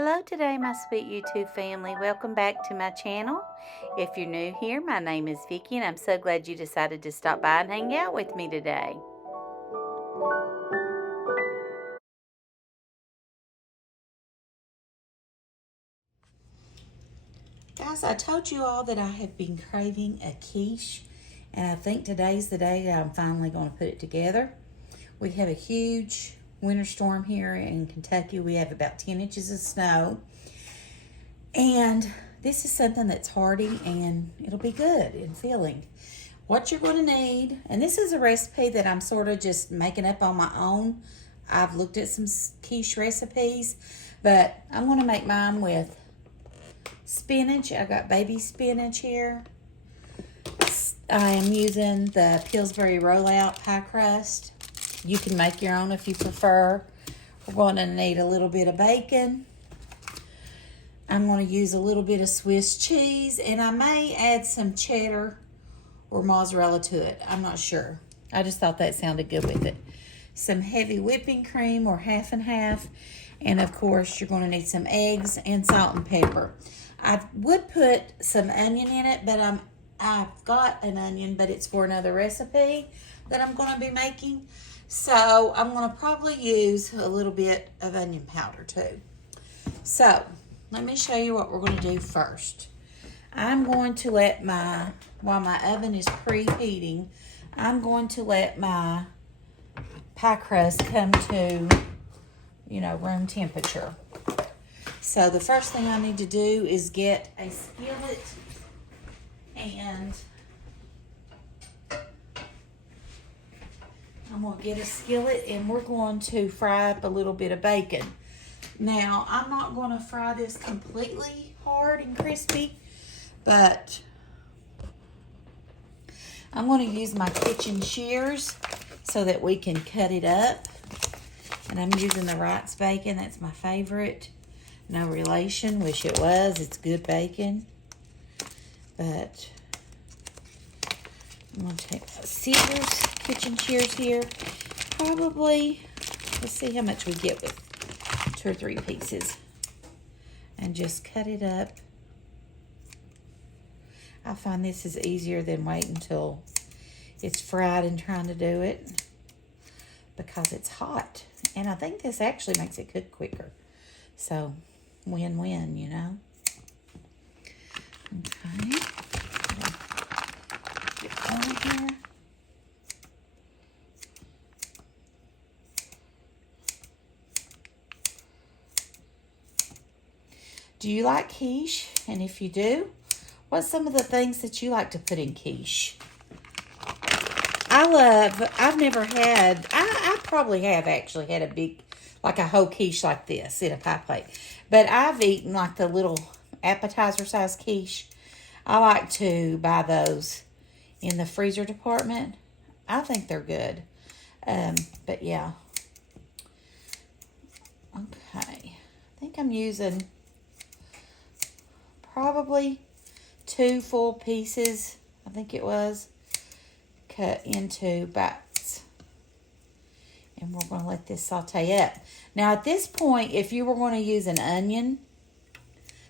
Hello today, my sweet YouTube family. Welcome back to my channel. If you're new here, my name is Vicki, and I'm so glad you decided to stop by and hang out with me today. Guys, I told you all that I have been craving a quiche, and I think today's the day that I'm finally going to put it together. We have a huge winter storm here in Kentucky. We have about 10 inches of snow, and this is something that's hearty and it'll be good and filling. What you're going to need, and this is a recipe that I'm sort of just making up on my own. I've looked at some quiche recipes, but I'm going to make mine with spinach. I got baby spinach here. I am using the Pillsbury rollout pie crust. You can make your own if you prefer. We're going to need a little bit of bacon. I'm going to use a little bit of Swiss cheese, and I may add some cheddar or mozzarella to it. I'm not sure. I just thought that sounded good with it. Some heavy whipping cream or half and half. And of course, you're going to need some eggs and salt and pepper. I would put some onion in it, but I've got an onion, but it's for another recipe that I'm going to be making. So I'm going to probably use a little bit of onion powder too. So let me show you what we're going to do first. I'm going to let while my oven is preheating, I'm going to let my pie crust come to, room temperature. So the first thing I need to do is get a skillet, and I'm going to get a skillet, and we're going to fry up a little bit of bacon. Now, I'm not going to fry this completely hard and crispy, but I'm going to use my kitchen shears so that we can cut it up. And I'm using the Wright's bacon. That's my favorite. No relation. Wish it was. It's good bacon. But I'm going to take my scissors, kitchen shears here. Probably, let's see how much we get with 2 or 3 pieces. And just cut it up. I find this is easier than waiting until it's fried and trying to do it, because it's hot. And I think this actually makes it cook quicker. So, win-win, Okay. Get on here. Do you like quiche? And if you do, what's some of the things that you like to put in quiche? I probably have actually had a big, like a whole quiche like this in a pie plate. But I've eaten like the little appetizer size quiche. I like to buy those in the freezer department. I think they're good. But yeah. Okay. I think I'm using probably 2 full pieces, I think it was, cut into bites. And we're going to let this saute up. Now at this point, if you were going to use an onion,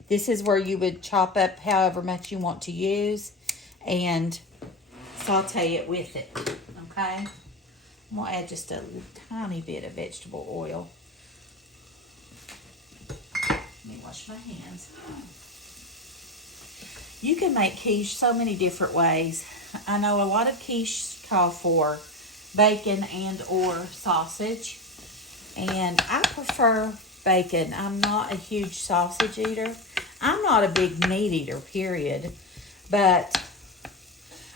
this is where you would chop up however much you want to use and saute it with it, okay? I'm going to add just a tiny bit of vegetable oil. Let me wash my hands. You can make quiche so many different ways. I know a lot of quiche call for bacon and or sausage. And I prefer bacon. I'm not a huge sausage eater. I'm not a big meat eater, period. But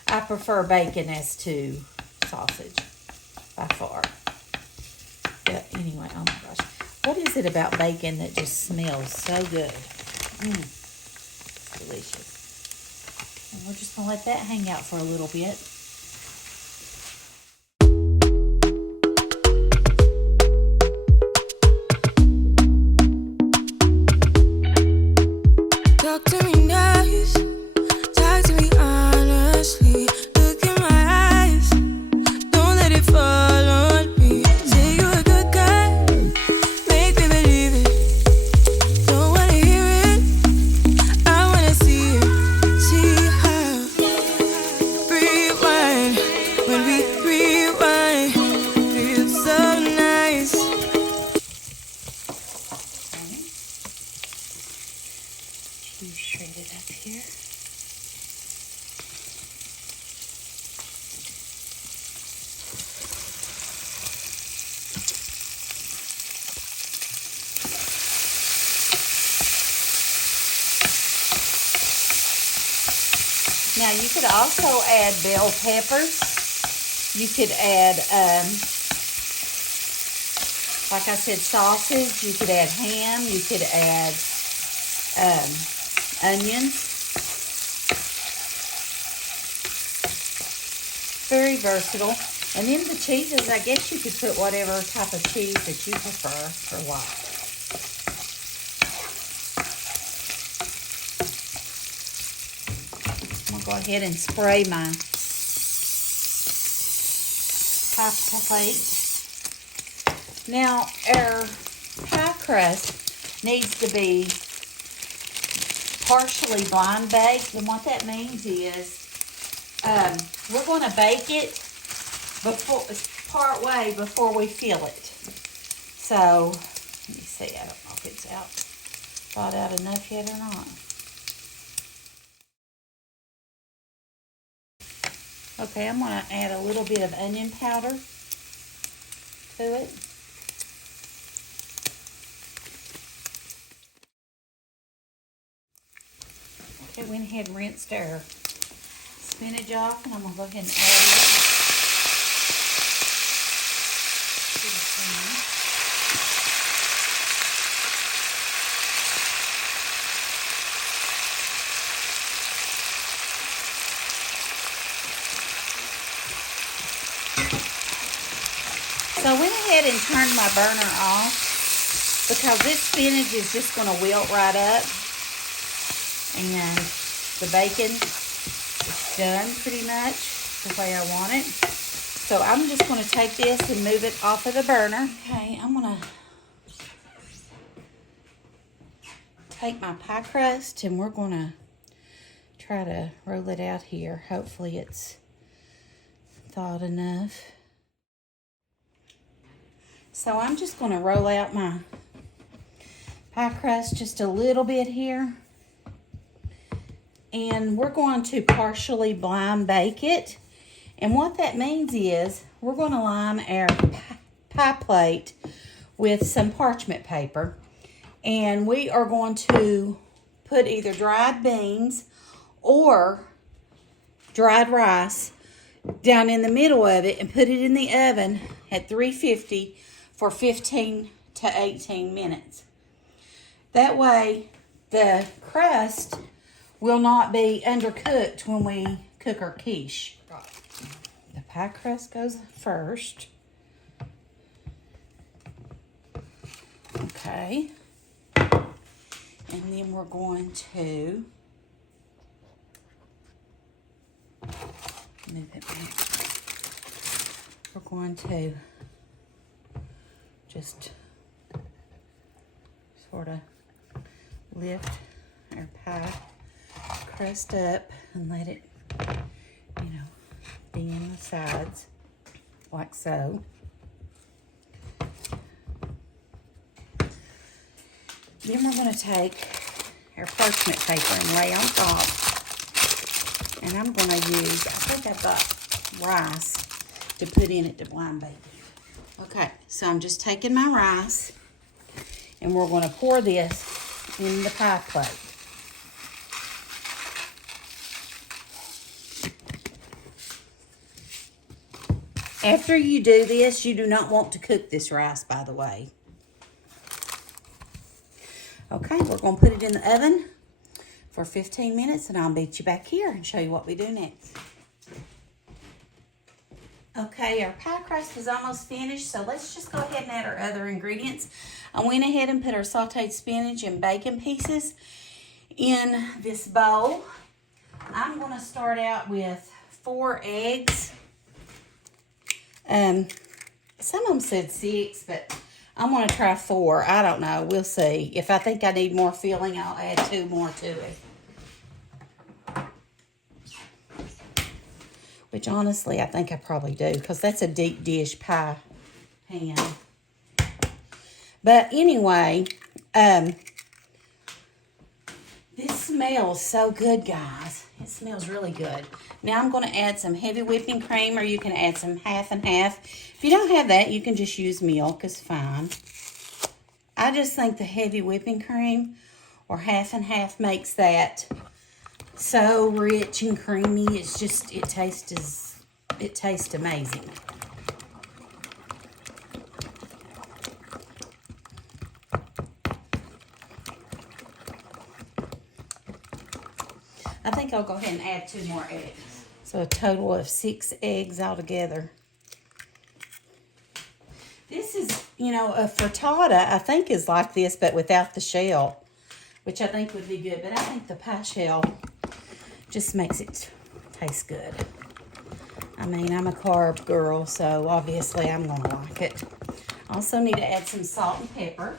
I prefer bacon as to sausage by far. But anyway, oh my gosh. What is it about bacon that just smells so good? Delicious. And we're just going to let that hang out for a little bit. Talk to me nice, talk to me honestly. Look in my eyes, don't let it fall on me. Say you're a good guy, make me believe it. Don't cheese shredded up here. Now you could also add bell peppers. You could add, like I said, sausage. You could add ham. You could add onions. Very versatile. And then the cheeses, I guess you could put whatever type of cheese that you prefer for what. I'm going to go ahead and spray my pie plate. Now, our pie crust needs to be partially blind baked. And what that means is we're going to bake it part way before we fill it. So, let me see. I don't know if it's thawed out enough yet or not. Okay, I'm going to add a little bit of onion powder to it. Okay, went ahead and rinsed our spinach off, and I'm going to go ahead and add it to the pan. So I went ahead and turned my burner off because this spinach is just going to wilt right up. And the bacon is done pretty much the way I want it. So I'm just going to take this and move it off of the burner. Okay, I'm going to take my pie crust and we're going to try to roll it out here. Hopefully it's thawed enough. So I'm just going to roll out my pie crust just a little bit here. And we're going to partially blind bake it. And what that means is we're going to line our pie plate with some parchment paper. And we are going to put either dried beans or dried rice down in the middle of it and put it in the oven at 350 for 15 to 18 minutes. That way the crust will not be undercooked when we cook our quiche. The pie crust goes first. Okay. And then we're going to move it back. We're going to just sort of lift our pie crust up and let it, be in the sides like so. Then we're going to take our parchment paper and lay on top. And I'm going to use, I think I've got rice to put in it to blind bake it. Okay, so I'm just taking my rice and we're going to pour this in the pie plate. After you do this, you do not want to cook this rice, by the way. Okay, we're going to put it in the oven for 15 minutes, and I'll meet you back here and show you what we do next. Okay, our pie crust is almost finished, so let's just go ahead and add our other ingredients. I went ahead and put our sauteed spinach and bacon pieces in this bowl. I'm going to start out with 4 eggs. Some of them said 6, but I'm going to try 4. I don't know. We'll see. If I think I need more filling, I'll add 2 more to it. Which, honestly, I think I probably do, because that's a deep dish pie pan. But anyway, this smells so good, guys. It smells really good. Now I'm going to add some heavy whipping cream, or you can add some half and half. If you don't have that, you can just use milk. It's fine. I just think the heavy whipping cream or half and half makes that so rich and creamy. It's just, it tastes amazing. I think I'll go ahead and add 2 more eggs. So a total of 6 eggs altogether. This is, you know, a frittata, I think, is like this, but without the shell, which I think would be good. But I think the pie shell just makes it taste good. I mean, I'm a carb girl, so obviously I'm going to like it. I also need to add some salt and pepper.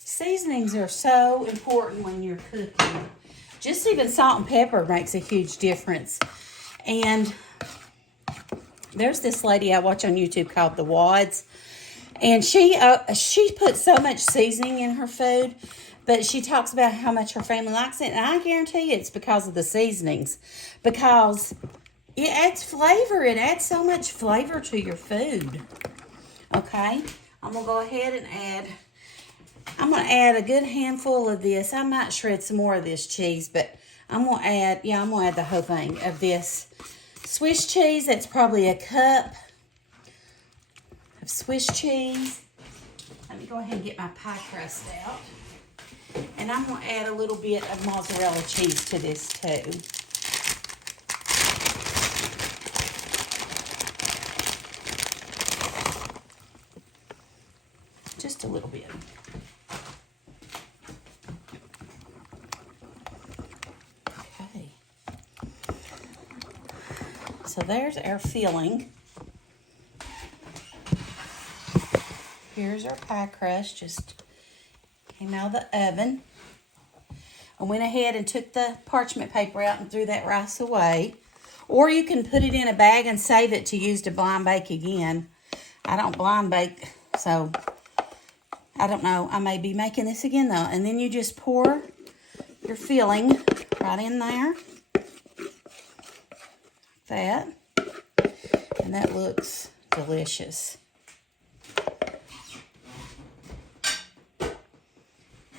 Seasonings are so important when you're cooking. Just even salt and pepper makes a huge difference. And there's this lady I watch on YouTube called The Wads. And she puts so much seasoning in her food, but she talks about how much her family likes it. And I guarantee you it's because of the seasonings. Because it adds flavor. It adds so much flavor to your food. Okay? I'm going to go ahead and I'm going to add a good handful of this. I might shred some more of this cheese, but I'm going to add the whole thing of this Swiss cheese. That's probably a cup of Swiss cheese. Let me go ahead and get my pie crust out. And I'm going to add a little bit of mozzarella cheese to this too. Just a little bit. Okay. So there's our filling. Here's our pie crust. Just came out of the oven. I went ahead and took the parchment paper out and threw that rice away. Or you can put it in a bag and save it to use to blind bake again. I don't blind bake, so I don't know. I may be making this again, though. And then you just pour your filling right in there. Like that. And that looks delicious.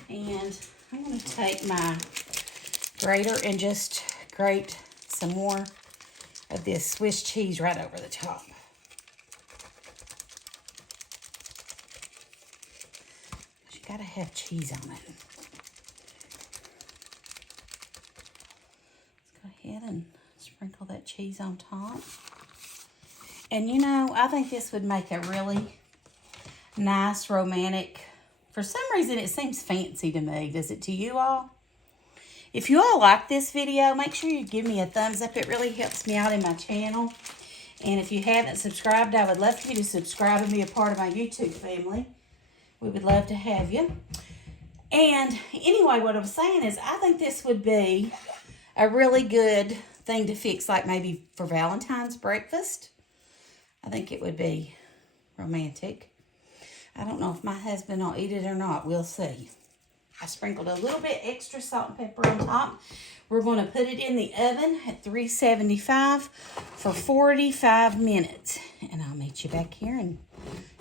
And I'm going to take my grater and just grate some more of this Swiss cheese right over the top. You gotta have cheese on it. Let's go ahead and sprinkle that cheese on top. And you know, I think this would make a really nice romantic. For some reason, it seems fancy to me. Does it to you all? If you all like this video, make sure you give me a thumbs up. It really helps me out in my channel. And if you haven't subscribed, I would love for you to subscribe and be a part of my YouTube family. We would love to have you. And anyway, what I'm saying is I think this would be a really good thing to fix, like maybe for Valentine's breakfast. I think it would be romantic. I don't know if my husband will eat it or not. We'll see. I sprinkled a little bit extra salt and pepper on top. We're going to put it in the oven at 375 for 45 minutes. And I'll meet you back here and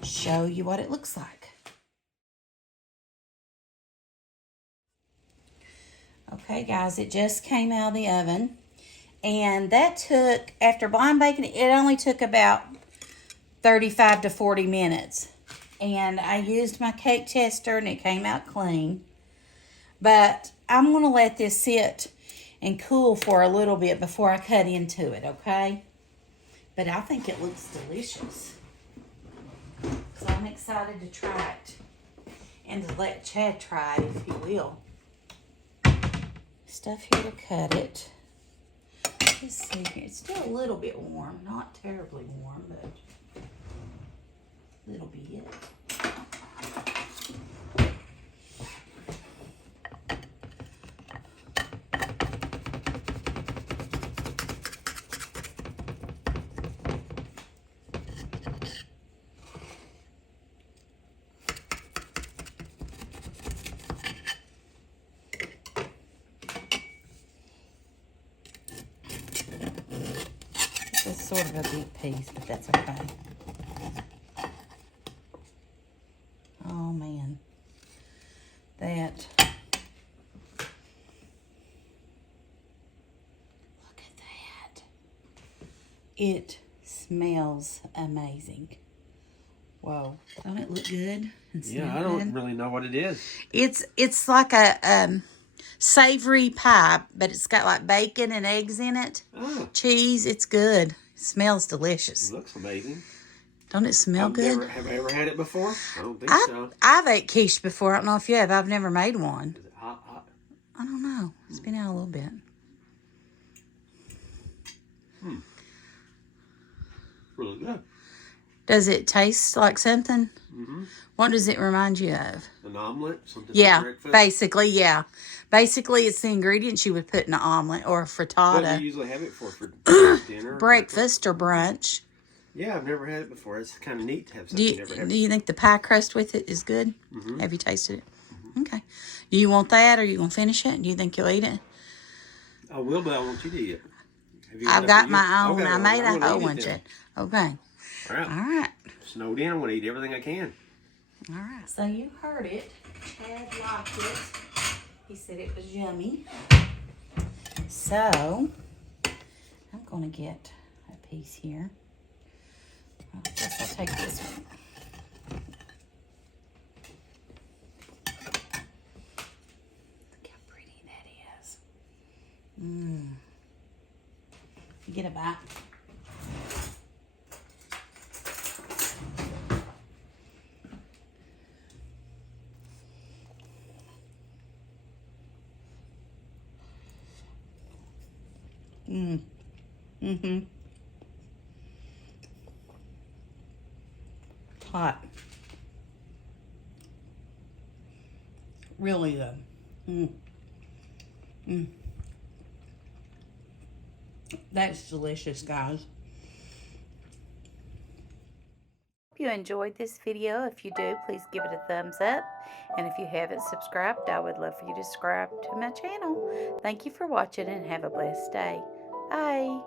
show you what it looks like. Okay, guys, it just came out of the oven. And that took, after blind baking, it only took about 35 to 40 minutes. And I used my cake tester and it came out clean. But I'm going to let this sit and cool for a little bit before I cut into it, okay? But I think it looks delicious. So I'm excited to try it. And to let Chad try it, if he will. Stuff here to cut it. Let's see here. It's still a little bit warm. Not terribly warm, but a little bit. sort of a big piece, but that's okay. Oh, man. That. Look at that. It smells amazing. Whoa. Don't it look good? Yeah, I don't really know what it is. It's like a savory pie, but it's got like bacon and eggs in it. Oh. Cheese. It's good. It smells delicious. It looks amazing. Don't it smell good? Have I ever had it before? I don't think so. I've ate quiche before. I don't know if you have. I've never made one. Is it hot? I don't know. It's been out a little bit. Really good. Does it taste like something? Mm-hmm. What does it remind you of? An omelet? Something Yeah, for breakfast? basically, yeah. Basically, it's the ingredients you would put in an omelet or a frittata. What do you usually have it for dinner? Breakfast or brunch. Yeah, I've never had it before. It's kind of neat to have something you never had. Do you think the pie crust with it is good? Mm-hmm. Have you tasted it? Mm-hmm. Okay. Do you want that, or are you going to finish it? Do you think you'll eat it? I will, but I want you to eat it. I've got my own. Okay, I made a whole one. bunch. Okay. All right. All right. Snowed in. I'm going to eat everything I can. All right. So you heard it. Chad liked it. He said it was yummy. So I'm going to get a piece here. I guess I'll take this one. Look how pretty that is. You get a bite. Mm-hmm. Hot. Really good. That's delicious, guys. Hope you enjoyed this video. If you do, please give it a thumbs up. And if you haven't subscribed, I would love for you to subscribe to my channel. Thank you for watching and have a blessed day. Bye.